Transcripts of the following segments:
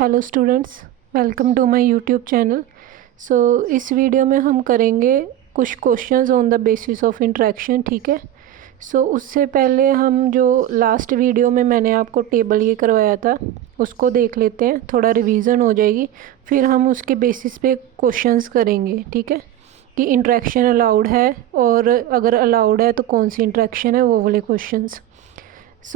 Hello students, welcome to my YouTube channel. इस video में हम करेंगे कुछ questions on the basis of interaction. ठीक है। उससे पहले हम जो लास्ट वीडियो में मैंने आपको टेबल ये करवाया था उसको देख लेते हैं, थोड़ा रिवीजन हो जाएगी। फिर हम उसके बेसिस पे क्वेश्चंस करेंगे। ठीक है, कि इंटरेक्शन अलाउड है और अगर अलाउड है तो कौन सी इंटरेक्शन है, वो वाले क्वेश्चंस।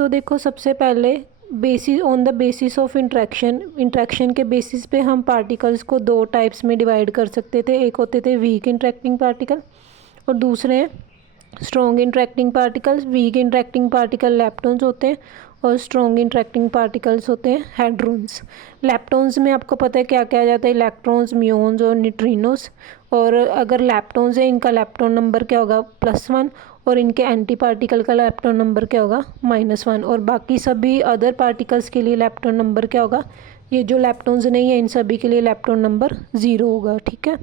देखो, सबसे पहले basis on the basis of interaction के बेसिस पे हम पार्टिकल्स को दो टाइप्स में डिवाइड कर सकते थे। एक होते थे वीक इंटरेक्टिंग पार्टिकल और दूसरे हैं strong interacting particles. Weak interacting particle leptons होते हैं और स्ट्रॉन्ग इंटरेक्टिंग पार्टिकल्स होते हैं हेड्रॉन्स। लेप्टॉन्स में आपको पता है क्या क्या आ जाता है, इलेक्ट्रॉन्स, म्यून्स और न्यूट्रिनोस। और अगर लेप्टॉन्स है, इनका लेप्टॉन नंबर क्या होगा, +1, और इनके एंटी पार्टिकल का लेप्टॉन नंबर क्या होगा, -1। और बाकी सभी अदर पार्टिकल्स के लिए लेप्टॉन नंबर क्या होगा, ये जो लेप्टॉन्स नहीं है इन सभी के लिए लेप्टॉन नंबर 0 होगा। ठीक है।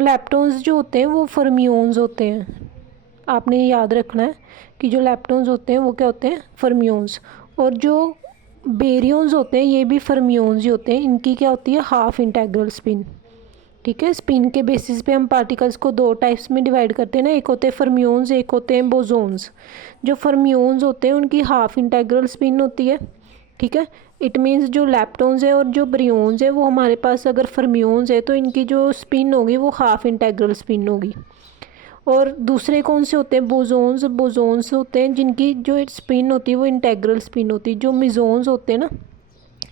लेप्टॉन्स जो होते हैं वो फर्मियोन्स होते हैं। आपने याद रखना है कि जो लेप्टॉन्स होते हैं वो क्या होते हैं, फर्मियोन्स। और जो बेरियोन्स होते हैं ये भी फर्मियोन्स ही होते हैं। इनकी क्या होती है, हाफ इंटेग्रल स्पिन। ठीक है। स्पिन के बेसिस पे हम पार्टिकल्स को दो टाइप्स में डिवाइड करते हैं ना, एक होते हैं फर्मियोन्स, एक होते हैं बोसोन्स। जो फर्मियोन्स होते हैं उनकी हाफ इंटेग्रल स्पिन होती है। ठीक है। इट मीन्स जो लेप्टॉन्स है और जो ब्रियोन्स है वो हमारे पास अगर फर्मियोन्स है तो इनकी जो स्पिन होगी वो हाफ इंटेग्रल स्पिन होगी। और दूसरे कौन से होते हैं, बोसोन्स। बोसोन्स होते हैं जिनकी जो स्पिन होती है वो इंटेग्रल स्पिन होती है। जो मिजोन्स होते हैं ना,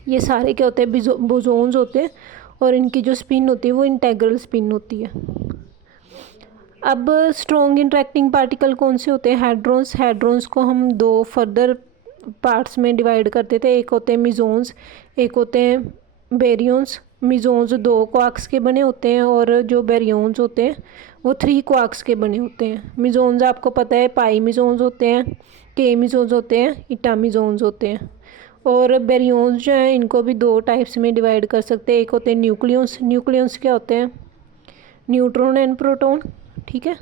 ये सारे क्या होते हैं, बोसोन्स होते हैं और इनकी जो स्पिन होती है वो इंटेग्रल स्पिन होती है। अब स्ट्रॉन्ग इंटरेक्टिंग पार्टिकल कौन से होते हैं, हेड्रॉन्स। हेड्रॉन्स को हम दो फर्दर पार्ट्स में डिवाइड करते थे, एक होते हैं मिजोन्स, एक होते हैं बेरियोन्स। मिजोन्स 2 क्वार्क्स के बने होते हैं और जो बेरियोन्स होते हैं वो 3 क्वार्क्स के बने होते हैं। मिजोन्स आपको पता है पाई मिजोन्स होते हैं, के मिजोन्स होते हैं, ईटा मिजोन्स होते हैं। और बेरियोन्स जो हैं इनको भी दो टाइप्स में डिवाइड कर सकते हैं, एक होते हैं न्यूक्लियस। न्यूक्लियस क्या होते हैं, न्यूट्रॉन एंड प्रोटॉन। ठीक है।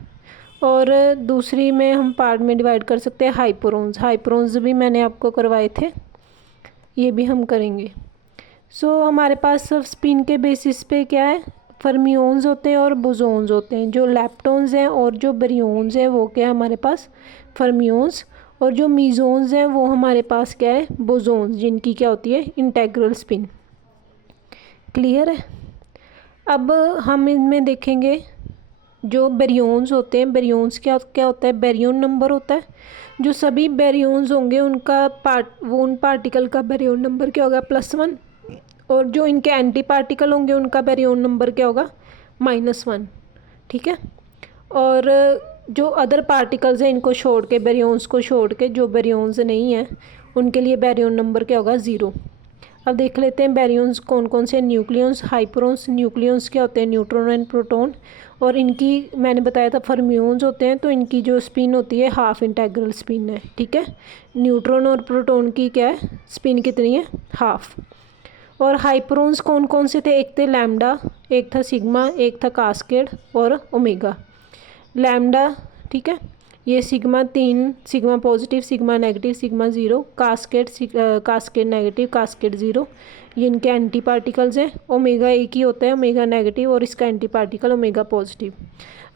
और दूसरी में हम पार्ट में डिवाइड कर सकते हैं हाइपरॉन्स। हाइपरॉन्स भी मैंने आपको करवाए थे, ये भी हम करेंगे। हमारे पास स्पिन के बेसिस पे क्या है, फर्मियोन्स होते हैं और बोसोन्स होते हैं। जो लेप्टॉन्स हैं और जो बेरियोन्स हैं वो क्या है हमारे पास, फर्मियोन्स। और जो मीजोन्स हैं वो हमारे पास क्या है, बोसोन्स, जिनकी क्या होती है, इंटेग्रल स्पिन। क्लियर है। अब हम इनमें देखेंगे जो बेरियोन्स होते हैं। बेरियोन्स क्या क्या होता है, बेरियोन नंबर होता है। जो सभी बेरियोन्स होंगे उनका उन पार्टिकल का बेरियोन नंबर क्या होगा, +1। और जो इनके एंटी पार्टिकल होंगे उनका बेरियोन नंबर क्या होगा, -1। ठीक है। और जो अदर पार्टिकल्स हैं इनको छोड़ के, बेरियोन्स को छोड़ के, जो बेरियोन्स नहीं हैं उनके लिए बेरियोन नंबर क्या होगा, 0। अब देख लेते हैं बेरियोन्स कौन कौन से, न्यूक्लियस, हाइपरॉन्स। न्यूक्लियस क्या होते हैं, न्यूट्रॉन एंड प्रोटॉन। और इनकी मैंने बताया था फर्मियोन्स होते हैं तो इनकी जो स्पिन होती है हाफ इंटेग्रल स्पिन है। ठीक है। न्यूट्रॉन और प्रोटॉन की क्या है, स्पिन कितनी है, हाफ। और हाइपरॉन्स कौन कौन से थे, एक थे लैम्डा, एक था सिग्मा, एक था कास्केड और ओमेगा। लैम्डा, ठीक है, ये sigma 3, sigma positive, sigma negative, sigma 0, cascade negative, cascade 0, ये इनके एंटी पार्टिकल्स हैं। ओमेगा एक ही होता है, ओमेगा नेगेटिव, और इसका एंटी पार्टिकल ओमेगा पॉजिटिव।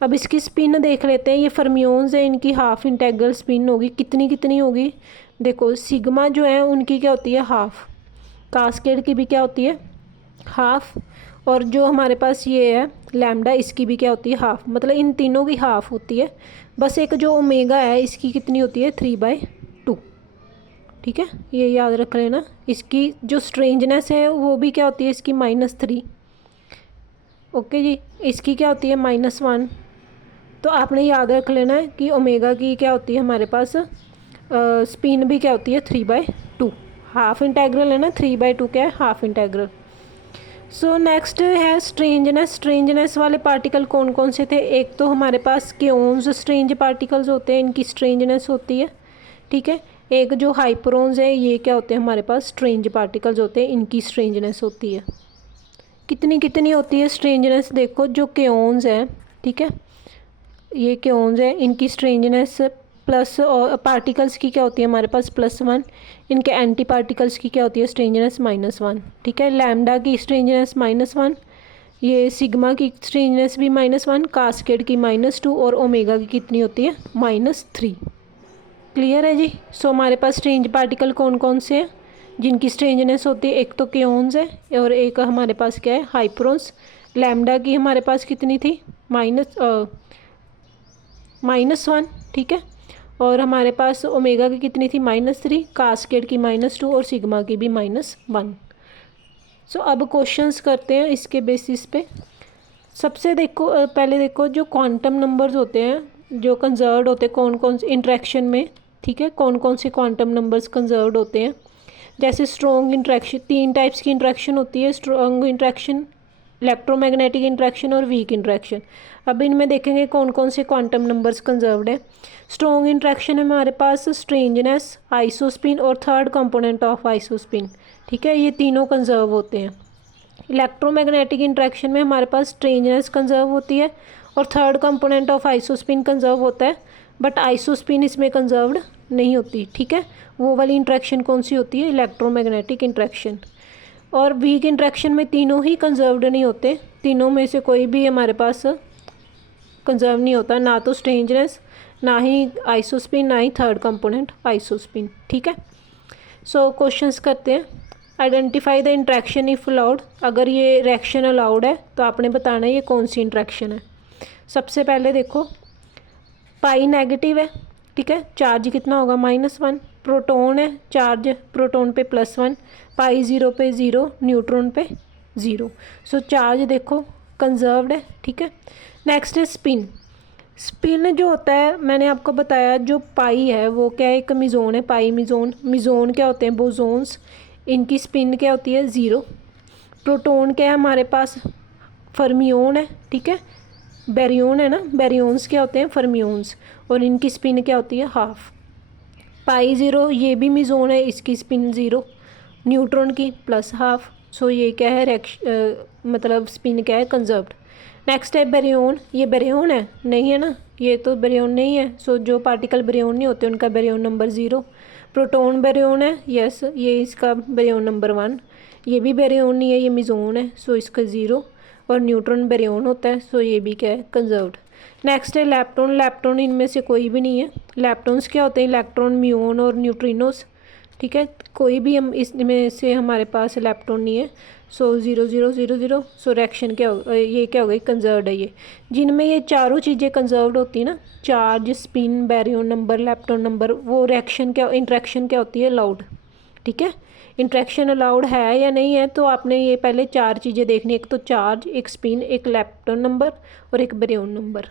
अब इसकी स्पिन देख लेते हैं। ये फर्मियोन्स है, इनकी हाफ इंटेग्रल स्पिन होगी। कितनी कितनी होगी, देखो सिग्मा जो है उनकी क्या होती है, हाफ। कास्केड की भी क्या होती है, हाफ। और जो हमारे पास ये है लैम्डा, इसकी भी क्या होती है, हाफ। मतलब इन तीनों की हाफ होती है। बस एक जो ओमेगा है इसकी कितनी होती है, 3/2। ठीक है, ये याद रख लेना। इसकी जो स्ट्रेंजनेस है वो भी क्या होती है, इसकी -3। ओके जी। इसकी क्या होती है, -1। तो आपने याद रख लेना है कि ओमेगा की क्या होती है हमारे पास, स्पिन भी क्या होती है, 3/2। हाफ इंटेग्रल है ना, 3/2 क्या है, हाफ इंटेग्रल। नेक्स्ट है स्ट्रेंजनेस। स्ट्रेंजनेस वाले पार्टिकल कौन कौन से थे, एक तो हमारे पास केओन्स स्ट्रेंज पार्टिकल्स होते हैं, इनकी स्ट्रेंजनेस होती है। ठीक है। एक जो हाइपरॉन्स है ये क्या होते हैं हमारे पास, स्ट्रेंज पार्टिकल्स होते हैं, इनकी स्ट्रेंजनेस होती है। कितनी कितनी होती है स्ट्रेंजनेस, देखो जो केओन्स हैं, ठीक है, ये केओन्स है, इनकी स्ट्रेंजनेस प्लस और पार्टिकल्स की क्या होती है हमारे पास +1, इनके एंटी पार्टिकल्स की क्या होती है स्ट्रेंजनेस -1, ठीक है। लैम्डा की स्ट्रेंजनेस -1, ये सिग्मा की स्ट्रेंजनेस भी -1, कास्केड की -2 और ओमेगा की कितनी होती है -3। क्लियर है जी। सो हमारे पास स्ट्रेंज पार्टिकल कौन कौन से हैं जिनकी स्ट्रेंजनेस होती है, एक तो क्योन्स है और एक हमारे पास क्या है हाइप्रोन्स। लैम्डा की हमारे पास कितनी थी -1, ठीक है। और हमारे पास ओमेगा की कितनी थी -3, कास्केड की -2 और सिग्मा की भी -1। सो अब क्वेश्चंस करते हैं इसके बेसिस पे। सबसे देखो पहले देखो जो क्वांटम नंबर्स होते हैं जो कंजर्व्ड होते हैं कौन कौन से इंट्रैक्शन में, ठीक है, कौन कौन से क्वांटम नंबर्स कंजर्व्ड होते हैं। जैसे स्ट्रॉन्ग इंट्रैक्शन, 3 टाइप्स की इंट्रैक्शन होती है, स्ट्रॉन्ग इंट्रैक्शन, इलेक्ट्रोमैग्नेटिक इंट्रैक्शन और वीक इंट्रैक्शन। अब इनमें देखेंगे कौन कौन से क्वांटम नंबर्स कंजर्व्ड है। स्ट्रॉन्ग इंट्रैक्शन में हमारे पास स्ट्रेंजनेस, आइसोस्पिन और थर्ड कंपोनेंट ऑफ आइसोस्पिन, ठीक है, ये तीनों कंजर्व होते हैं। इलेक्ट्रोमैग्नेटिक इंट्रैक्शन में हमारे पास स्ट्रेंजनेस कंजर्व होती है और third component of isospin conserve होता है, बट आइसोस्पिन इसमें कंजर्व्ड नहीं होती, ठीक है। वो वाली इंट्रैक्शन कौन सी होती है इलेक्ट्रोमैग्नेटिक इंट्रैक्शन। और वीक इंट्रैक्शन में तीनों ही कंजर्व्ड नहीं होते, तीनों में से कोई भी हमारे पास कंजर्व नहीं होता, ना तो स्ट्रेंजनेस, ना ही आइसोस्पिन, ना ही थर्ड कंपोनेंट आइसोस्पिन, ठीक है। सो क्वेश्चंस करते हैं। Identify the interaction if allowed, अगर ये रिएक्शन अलाउड है तो आपने बताना है ये कौन सी इंट्रैक्शन है। सबसे पहले देखो पाई नेगेटिव है, ठीक है, चार्ज कितना होगा -1, प्रोटॉन है, चार्ज प्रोटॉन पे +1, पाई 0 पे 0, न्यूट्रॉन पे 0। सो चार्ज देखो कंजर्व्ड है, ठीक है। नेक्स्ट है स्पिन। स्पिन जो होता है मैंने आपको बताया जो पाई है वो क्या है, एक मिजोन है, पाई मिजोन। मिजोन क्या होते हैं बोजोन्स, इनकी स्पिन क्या होती है 0। प्रोटॉन क्या है हमारे पास फर्मियोन है, ठीक है, बैरियोन है ना, बैरियोन्स क्या होते हैं फर्मियोन्स, और इनकी स्पिन क्या होती है हाफ। पाई 0 ये भी मिजोन है, इसकी स्पिन 0, न्यूट्रॉन की +½ सो ये क्या है मतलब स्पिन क्या है कंजर्व्ड। नेक्स्ट है बेरियोन, ये बेरियोन है नहीं है ना, ये तो बेरियोन नहीं है, सो जो पार्टिकल बेरियोन नहीं होते उनका बेरियोन नंबर 0। प्रोटॉन बेरियोन है, यस, ये इसका बेरियोन नंबर 1। ये भी बेरियोन नहीं है, ये मिजोन है, सो इसका 0। और न्यूट्रॉन बेरियोन होता है, सो ये भी क्या है कंजर्व्ड। नेक्स्ट है लैप्टॉन। लैप्टॉन इनमें से कोई भी नहीं है। लैप्टॉन्स क्या होते हैं इलेक्ट्रॉन, म्यून और न्यूट्रिनोस, ठीक है, कोई भी हम इसमें से हमारे पास लैप्टॉन नहीं है, सो 0 0 0 0। सो रिएक्शन क्या हो, ये क्या हो गई कंजर्व्ड है ये। जिनमें ये चारों चीज़ें कंजर्व्ड होती है ना, charge, spin, baryon number, lepton number, वो रिएक्शन क्या इंट्रैक्शन क्या होती है अलाउड, ठीक है। इंट्रैक्शन अलाउड है या नहीं है तो आपने ये पहले 4 चीज़ें देखनी, एक तो चार्ज, एक स्पिन, एक लैप्टॉन नंबर और एक बैरियन नंबर।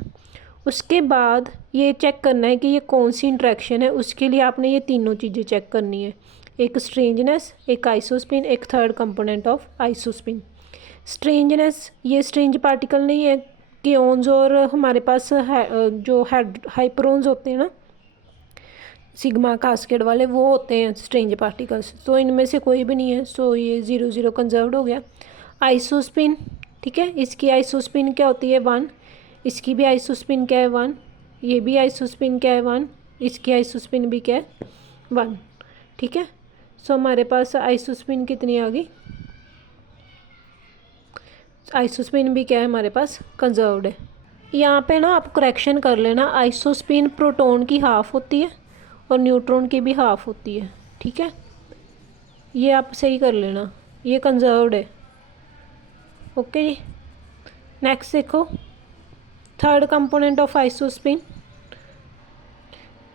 उसके बाद ये चेक करना है कि ये कौन सी इंट्रैक्शन है, उसके लिए आपने ये तीनों चीज़ें चेक करनी है, एक स्ट्रेंजनेस, एक आइसोस्पिन, एक third component of isospin. Strangeness ये स्ट्रेंज पार्टिकल नहीं है, क्योन्स और हमारे पास जो हाइपरोन्स होते हैं ना सिग्मा कास्केड वाले, वो होते हैं स्ट्रेंज पार्टिकल्स, तो इनमें से कोई भी नहीं है, सो ये 0 0 कंजर्व्ड हो गया। आइसोस्पिन, ठीक है, इसकी आइसोस्पिन क्या होती है 1, इसकी भी आइसोस्पिन क्या है 1, ये भी आइसोस्पिन क्या है 1, इसकी आइसोस्पिन भी क्या है 1, ठीक है। सो हमारे पास आइसोस्पिन कितनी आ गई, आइसोस्पिन भी क्या है हमारे पास कंजर्व्ड है। यहाँ पे ना आप करेक्शन कर लेना, आइसोस्पिन प्रोटॉन की हाफ होती है और न्यूट्रॉन की भी हाफ होती है, ठीक है, ये आप सही कर लेना, ये कंजर्व्ड है, ओके जी। नेक्स्ट देखो थर्ड कंपोनेंट ऑफ आइसोस्पिन,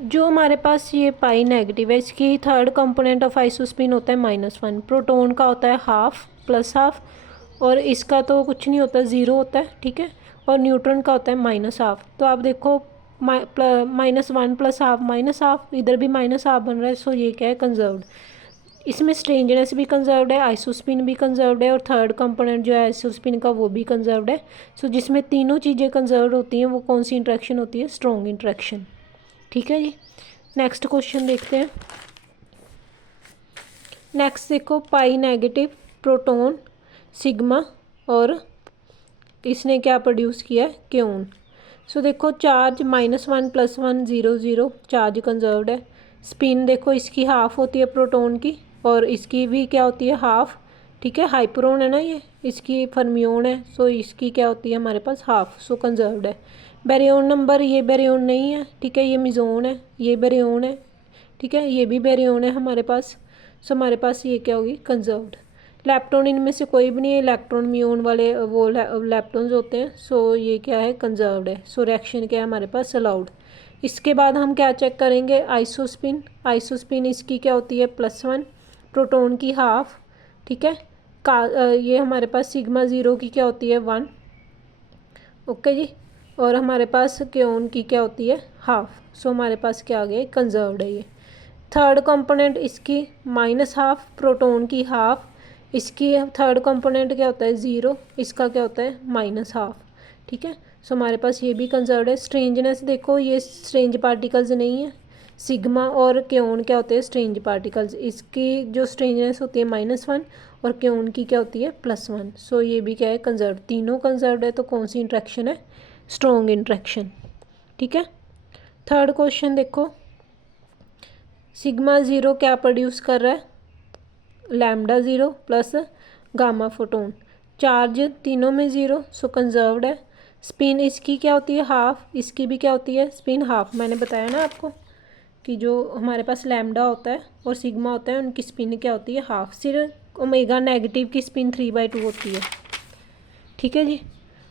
जो हमारे पास ये पाई नेगेटिव है, इसकी थर्ड कंपोनेंट ऑफ आइसोस्पिन होता है -1, प्रोटॉन का होता है हाफ +½ और इसका तो कुछ नहीं होता 0 होता है, ठीक है, और न्यूट्रॉन का होता है -½ तो आप देखो -1 +½ -½ इधर भी -½ बन रहा है, सो ये क्या है कंजर्व्ड। इसमें स्ट्रेंजनेस भी कंजर्व्ड है, आइसोस्पिन भी कंजर्व्ड है और थर्ड कंपोनेंट जो है आइसोस्पिन का वो भी कंजर्व्ड है। सो जिसमें तीनों चीज़ें कंजर्व्ड होती हैं वो कौन सी इंट्रैक्शन होती है स्ट्रॉन्ग इंट्रैक्शन, ठीक है जी। नेक्स्ट क्वेश्चन देखते हैं। नेक्स्ट देखो पाई नेगेटिव, प्रोटॉन, सिग्मा और इसने क्या प्रोड्यूस किया है क्योन। सो देखो चार्ज -1 +1 0 0 चार्ज कंजर्व्ड है। स्पिन देखो इसकी हाफ होती है प्रोटॉन की और इसकी भी क्या होती है हाफ, ठीक है। हाइपरॉन है ना ये, इसकी फर्मियोन है, सो इसकी क्या होती है हमारे पास हाफ, सो कंजर्व्ड है। बैरियन नंबर, ये बैरियन नहीं है, ठीक है, ये मिजोन है, ये बैरियन है, ठीक है, ये भी बैरियन है हमारे पास। सो हमारे पास ये क्या होगी कंजर्व्ड। लैप्टॉन इनमें से कोई भी नहीं है, इलेक्ट्रॉन म्यून वाले वो लैप्टॉन्स होते हैं, सो ये क्या है कंजर्व्ड है। सो रिएक्शन क्या है हमारे पास अलाउड। इसके बाद हम क्या चेक करेंगे आइसोस्पिन। आइसोस्पिन इसकी क्या होती है +1, प्रोटॉन की हाफ, ठीक है। ये हमारे पास सिग्मा 0 की क्या होती है 1, ओके जी। और हमारे पास क्योन की क्या होती है हाफ। सो हमारे पास क्या आ गया कंजर्व्ड है ये। थर्ड कंपोनेंट इसकी -1/2, प्रोटॉन की हाफ, इसकी थर्ड कंपोनेंट क्या होता है 0, इसका क्या होता है -1/2, ठीक है। सो हमारे पास ये भी कंजर्व्ड है। स्ट्रेंजनेस देखो ये स्ट्रेंज पार्टिकल्स नहीं है। सिग्मा और क्योन क्या होते हैं स्ट्रेंज पार्टिकल्स, इसकी जो स्ट्रेंजनेस होती है -1 और क्योन की क्या होती है +1। सो ये भी क्या है कंजर्व्ड, तीनों कंजर्व्ड है। तो कौन सी इंट्रैक्शन है स्ट्रॉन्ग इंट्रैक्शन, ठीक है। थर्ड क्वेश्चन देखो, सिग्मा 0 क्या प्रोड्यूस कर रहा है lambda 0 plus gamma photon, charge तीनों में 0, सो कंजर्व्ड है। स्पिन इसकी क्या होती है हाफ, इसकी भी क्या होती है स्पिन हाफ। मैंने बताया ना आपको कि जो हमारे पास लैम्डा होता है और सिग्मा होता है उनकी स्पिन क्या होती है हाफ। सिर्फ ओमेगा नेगेटिव की स्पिन 3/2 होती है, ठीक है जी।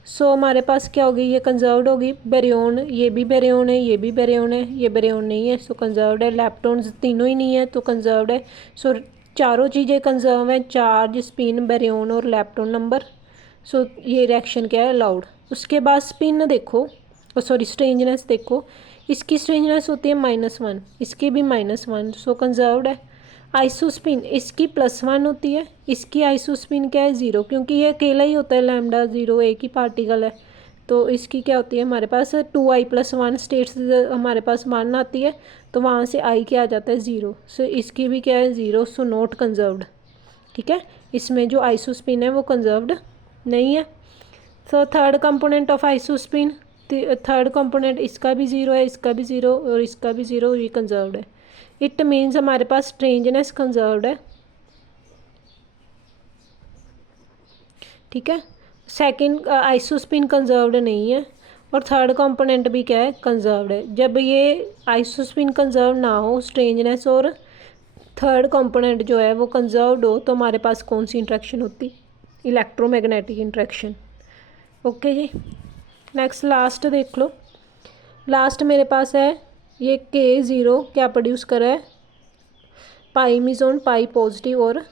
सो हमारे पास क्या होगी ये कंजर्व्ड होगी। बैरियन, ये भी बैरियन है, ये भी बैरियन है, ये बैरियन नहीं है, सो कंजर्व्ड है। लैप्टॉन्स तीनों ही नहीं है तो कंजर्व्ड है। सो चारों चीज़ें कंजर्व हैं, चार्ज, स्पिन, बैरियन और लैप्टॉन नंबर। सो ये रिएक्शन क्या है अलाउड। उसके बाद स्पिन देखो, सॉरी स्ट्रेंजनेस देखो, इसकी स्ट्रेंजनेस होती है -1, इसकी भी -1, सो कंजर्व्ड है। आइसोस्पिन इसकी +1 होती है, इसकी आइसोस्पिन क्या है 0, क्योंकि ये अकेला ही होता है लैम्डा 0, एक ही पार्टिकल है। तो इसकी क्या होती है हमारे पास 2i+1 स्टेट्स हमारे पास 1 आती है, तो वहाँ से i क्या आ जाता है 0। सो इसकी भी क्या है 0, सो नॉट कंजर्व्ड, ठीक है। इसमें जो आइसोस्पिन है वो कंजर्व्ड नहीं है। So third component of isospin, third component इसका भी 0 है, इसका भी 0 और इसका भी 0, ये कंजर्व्ड है। इट मीन्स हमारे पास स्ट्रेंजनेस कंजर्व्ड है, ठीक है। सेकंड आइसोस्पिन कंजर्व्ड नहीं है और थर्ड कंपोनेंट भी क्या है कंजर्व्ड है। जब ये आइसोस्पिन कंजर्व ना हो, स्ट्रेंजनेस और थर्ड कंपोनेंट जो है वो कंजर्व्ड हो, तो हमारे पास कौन सी इंट्रैक्शन होती इलेक्ट्रोमैग्नेटिक इंट्रैक्शन, ओके जी। नेक्स्ट लास्ट देख लो। लास्ट मेरे पास है ये K0 क्या प्रोड्यूस कर रहा है पाई मिजोन, पाई पॉजिटिव और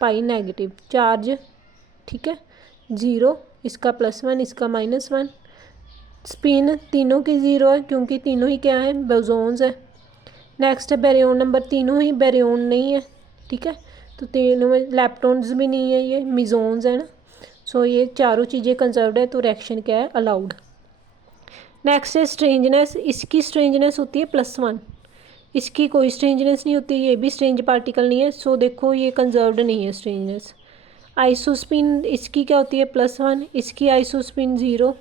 पाई नेगेटिव चार्ज, ठीक है 0, इसका +1, इसका -1। स्पिन तीनों की 0 है क्योंकि तीनों ही क्या है बोसॉन्स है। नेक्स्ट है बैरियन नंबर, तीनों ही बैरियन नहीं है, ठीक है। तो तीनों में लैप्टॉन्स भी नहीं है, ये मिजोन्स है ना। सो ये चारों चीज़ें कंजर्व्ड है, तो रिएक्शन क्या है अलाउड। नेक्स्ट है स्ट्रेंजनेस, इसकी स्ट्रेंजनेस होती है +1, इसकी कोई स्ट्रेंजनेस नहीं होती, ये भी स्ट्रेंज पार्टिकल नहीं है, सो देखो ये कंजर्व्ड नहीं है स्ट्रेंजनेस। आइसोस्पिन इसकी क्या होती है +1, इसकी आइसोस्पिन 0,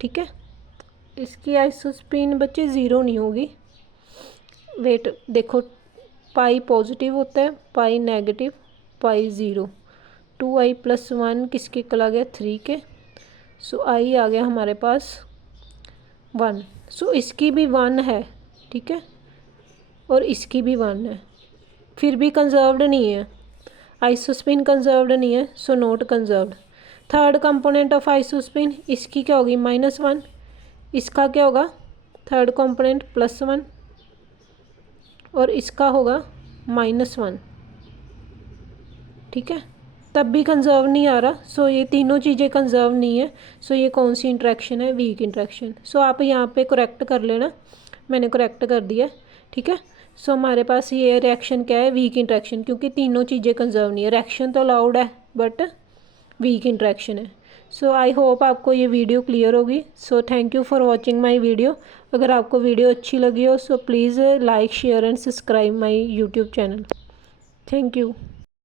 ठीक है। इसकी आइसोस्पिन बच्चे 0 नहीं होगी, वेट देखो पाई पॉजिटिव होता है, पाई नेगेटिव, पाई 0, 2i+1 किसके कल आ गया 3 के, सो i आ गया हमारे पास 1। सो इसकी भी 1 है, ठीक है, और इसकी भी 1 है, फिर भी कंजर्व्ड नहीं है, आइसोस्पिन कंजर्व्ड नहीं है, so not conserved. Third component of isospin इसकी क्या होगी -1, इसका क्या होगा थर्ड कंपोनेंट +1 और इसका होगा -1, ठीक है। तब भी कंजर्व नहीं आ रहा, सो ये तीनों चीज़ें कंजर्व नहीं है। सो ये कौन सी इंट्रैक्शन है वीक इंट्रैक्शन। सो आप यहाँ पे करेक्ट कर लेना, मैंने करेक्ट कर दिया, ठीक है। सो हमारे पास ये रिएक्शन क्या है वीक इंट्रैक्शन, क्योंकि तीनों चीज़ें कंजर्व नहीं है। रिएक्शन तो अलाउड है बट वीक इंट्रैक्शन है। सो आई होप आपको ये वीडियो क्लियर होगी। So thank you for watching my video. अगर आपको वीडियो अच्छी लगी हो so please like share and subscribe my YouTube channel. Thank you.